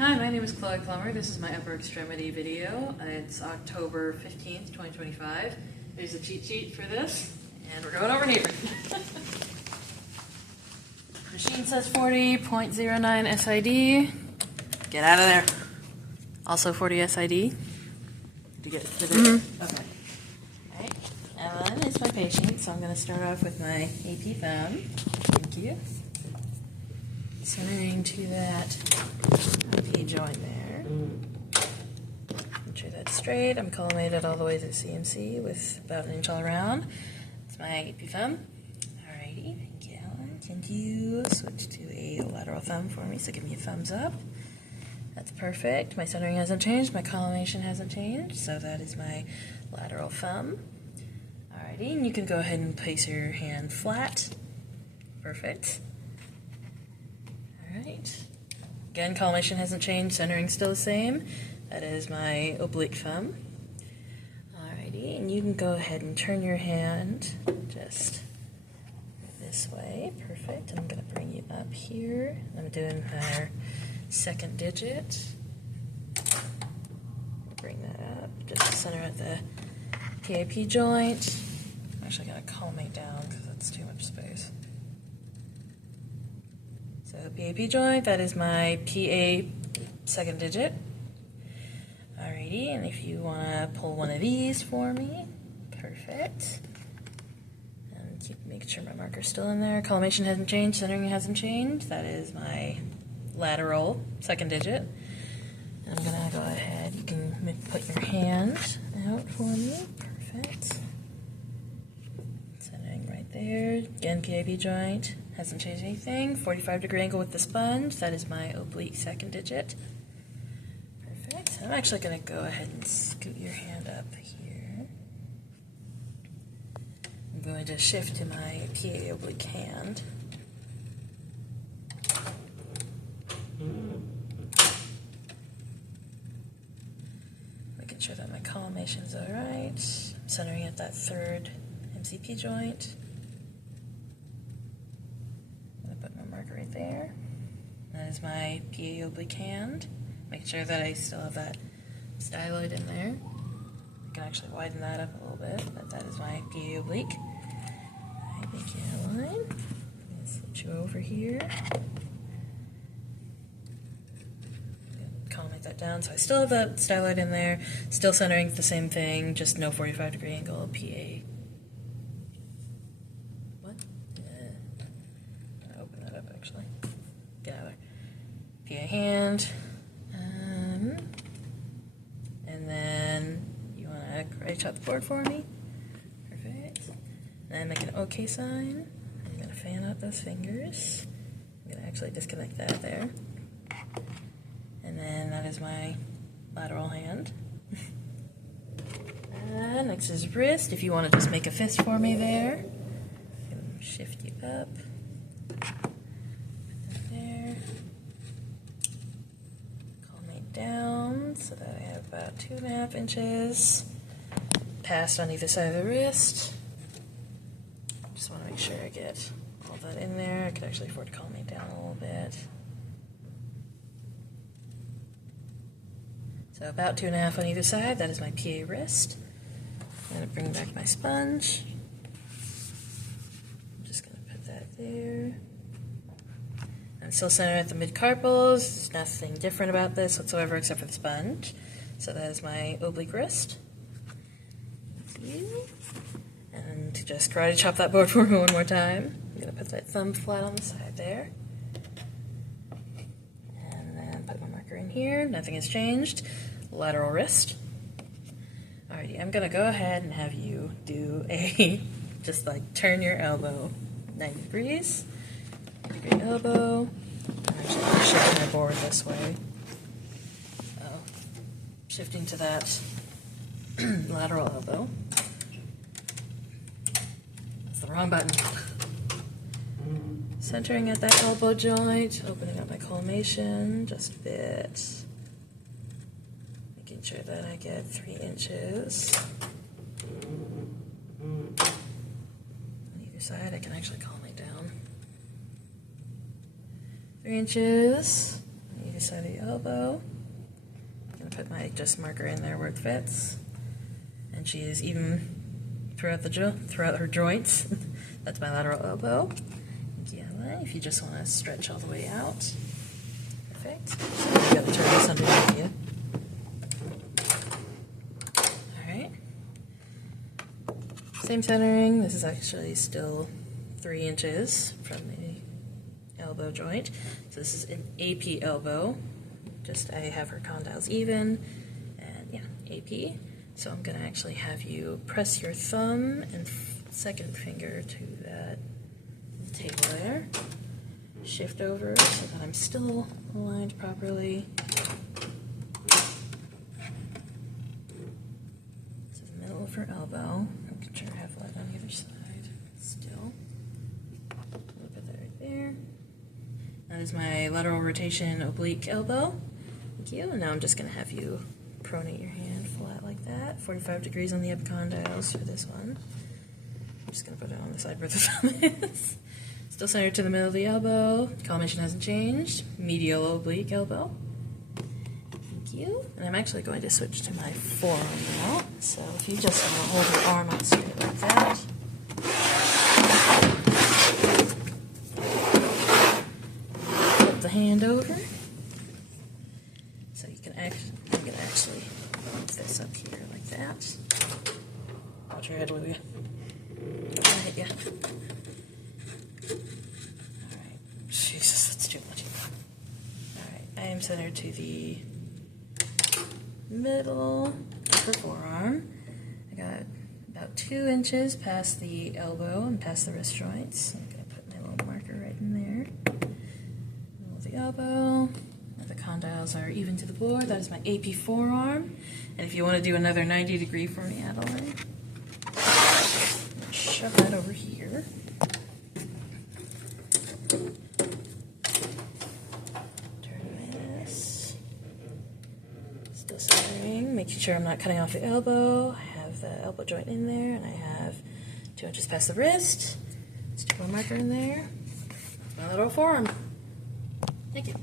Hi, my name is Chloe Plummer. This is my upper extremity video. It's October 15th, 2025. There's a cheat sheet for this, and we're going over here. Machine says 40.09 SID. Get out of there. Also 40 SID. Did you get the video? Okay. Alright, and then it's my patient, so I'm going to start off with my AP thumb. Thank you. Centering to that AP joint there. Make sure that's straight. I'm collimated all the way to CMC with about an inch all around. That's my AP thumb. Alrighty, thank you. Can you switch to a lateral thumb for me? So give me a thumbs up. That's perfect. My centering hasn't changed. My collimation hasn't changed. So that is my lateral thumb. Alrighty, and you can go ahead and place your hand flat. Perfect. Alright. Again, collimation hasn't changed, centering still the same. That is my oblique thumb. Alrighty, and you can go ahead and turn your hand just this way. Perfect. I'm going to bring you up here. I'm doing our second digit. Bring that up, just center at the PAP joint. I'm actually going to collimate down because that's too much space. So PAP joint, that is my PA second digit. Alrighty, and if you want to pull one of these for me, perfect. And keep making sure my marker's still in there. Collimation hasn't changed, centering hasn't changed. That is my lateral second digit. And I'm gonna go ahead, you can put your hand out for me. Perfect. Centering right there. Again, PAP joint. Hasn't changed anything. 45-degree angle with the sponge. That is my oblique second digit. Perfect. I'm actually going to go ahead and scoot your hand up here. I'm going to shift to my PA oblique hand. Making sure that my collimation is alright. I'm centering at that third MCP joint. Right there. That is my PA oblique hand. Make sure that I still have that styloid in there. I can actually widen that up a little bit, but that is my PA oblique. I think you line. Switch you over here. Collimate that down, so I still have that styloid in there. Still centering the same thing, just no 45-degree angle PA. Get out of there. PA hand. And then you want to karate chop the board for me. Perfect. Then make an OK sign. I'm going to fan out those fingers. I'm going to actually disconnect that there. And then that is my lateral hand. Next is wrist. If you want to just make a fist for me there. Shift you up. Down so that I have about 2.5 inches passed on either side of the wrist. Just want to make sure I get all that in there. I could actually afford to collimate down a little bit. So about 2.5 on either side. That is my PA wrist. I'm going to bring back my sponge. I'm just going to put that there. I'm still centered at the mid-carpals. There's nothing different about this whatsoever except for the sponge. So that is my oblique wrist. Thank you. And to just karate chop that board for me one more time, I'm going to put that thumb flat on the side there. And then put my marker in here. Nothing has changed. Lateral wrist. Alrighty, I'm going to go ahead and have you do a, just like turn your elbow 90 degrees. Degree elbow. I'm actually shifting my board this way. So, shifting to that lateral elbow. That's the wrong button. Centering at that elbow joint, opening up my collimation just a bit. Making sure that I get 3 inches. On either side, I can actually collimate down. 3 inches on either the side of the elbow. I'm going to put my adjust marker in there where it fits. And she is even throughout her joints. That's my lateral elbow. If you just want to stretch all the way out. Perfect. So you've got to turn this underneath you. Alright. Same centering. This is actually still 3 inches from the elbow joint. So this is an AP elbow. Just I have her condyles even. And yeah, AP. So I'm going to actually have you press your thumb and second finger to that table there. Shift over so that I'm still aligned properly. To the middle of her elbow. Making sure I have light on the other side. Still. A little bit right there. That is my lateral rotation oblique elbow. Thank you. And now I'm just going to have you pronate your hand flat like that. 45 degrees on the epicondyles for this one. I'm just going to put it on the side where the thumb is. Still centered to the middle of the elbow. Collimation hasn't changed. Medial oblique elbow. Thank you. And I'm actually going to switch to my forearm now. So if you just want to hold your arm out straight like that. Flip the hand over. So you can I'm going to actually put this up here like that. Watch your head, Olivia. Right, yeah. Alright. Jesus, that's too much. Alright, I am centered to the middle of her forearm. I got about 2 inches past the elbow and past the wrist joints. I'm going to put my little marker right in there. Middle of the elbow. The condyles are even to the board. That is my AP forearm. And if you want to do another 90 degree for me, Adeline, shove that over here. Turn this. Still centering, making sure I'm not cutting off the elbow. I have the elbow joint in there, and I have 2 inches past the wrist. Stick my marker in there. My little forearm. Thank you.